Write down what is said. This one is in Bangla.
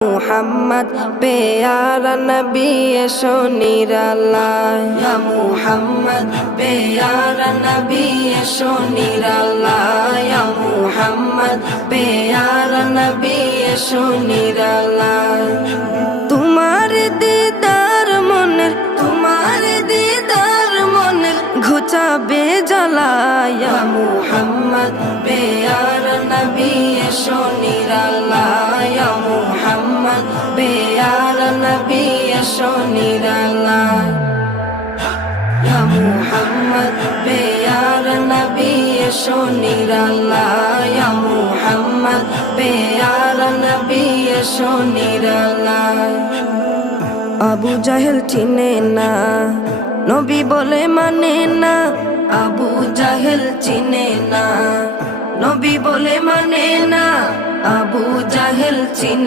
मुहम्मद प्यारा नबी एशो निराला या मुहम्मद प्यारा नबी एशो निराला या मुहम्मद प्यारा नबी एशो निराला तुम्हारे दीदार मনের ঘুচাবে জ্বালা या मुहम्मद प्यारा नबी एशो निराला या मुहम्मद प्यारा नबी एशो निराला या मुहम्मद प्यारा नबी एशो निराला या मुहम्मद प्यारा नबी एशो निराला আবু জাহেল চিনে না নবী বলে মানে না আবু জাহেল চিনে না নবী বলে মানে না আবু জাহেল চিনে